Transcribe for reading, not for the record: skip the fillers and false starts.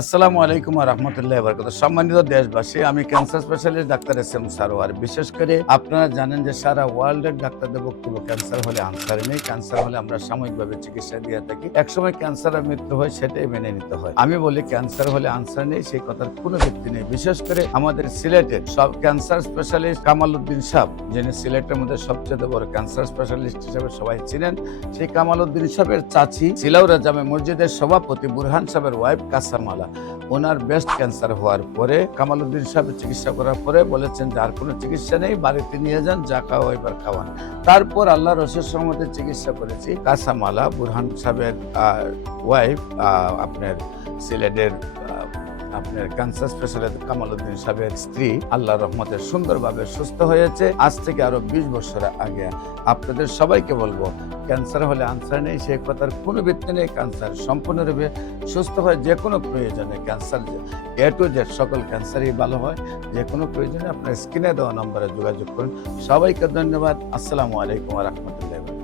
আসসালামু আলাইকুম ওয়া রাহমাতুল্লাহি ওয়া বারাকাতুহু। সম্মানিত দেশবাসী, আমি cancer specialist doctor S M Sarwar. বিশেষ করে আপনারা জানেন যে সারা ওয়ার্ল্ডের ডাক্তারদের বক্তব্য ক্যান্সার হলে আনসার নেই, ক্যান্সার হলে আমরা সাময়িকভাবে চিকিৎসা দিয়ে থাকি। একসময় ক্যান্সারের মৃত্যু হয়, সেটাই মেনে নিতে হয়। আমি বলি ক্যান্সার হলে আনসার নেই, সেই কথার কোনো ভিত্তি নেই। বিশেষ করে আমাদের সিলেটের সব ক্যান্সার স্পেশালিস্ট কামাল উদ্দিন সাহেব, যিনি সিলেটের মধ্যে সবচেয়ে বড় ক্যান্সার স্পেশালিস্ট হিসেবে সবাই চিনেন, সেই কামাল উদ্দিন সাহেবের চাচি সিলাউরা জামে মসজিদের সভাপতি বুরহান সাহেবের ওয়াইফ কাসামালা, ওনার ব্রেস্ট ক্যান্সার হওয়ার পরে কামাল উদ্দিন সাহেব চিকিৎসা করার পরে বলেছেন যে আর কোনো চিকিৎসা নেই, বাড়িতে নিয়ে যান, যা খাওয়া এবার খাওয়ান। তারপর আল্লাহর রসুল সহমতে চিকিৎসা করেছি। কাসামালা বুরহান সাহেবের ওয়াইফ, আপনার সিলেটের আপনার ক্যান্সার স্পেশালিস্ট কামাল উদ্দিন সাহেবের স্ত্রী আল্লাহর রহমতে সুন্দরভাবে সুস্থ হয়েছে আজ থেকে আরো 20 বছর আগে। আপনাদের সবাইকে বলবো, ক্যান্সার হলে আনসার নেই, সেই কথার কোনো ভিত্তি নেই। ক্যান্সার সম্পূর্ণরূপে সুস্থ হয়। যে কোনো প্রয়োজনে ক্যান্সার এ টু জেড সকল ক্যান্সারই ভালো হয়। যে কোনো প্রয়োজনে আপনার স্ক্রিনে দেওয়া নম্বরে যোগাযোগ করুন। সবাইকে ধন্যবাদ। আসসালামু আলাইকুম ওয়া রাহমাতুল্লাহি।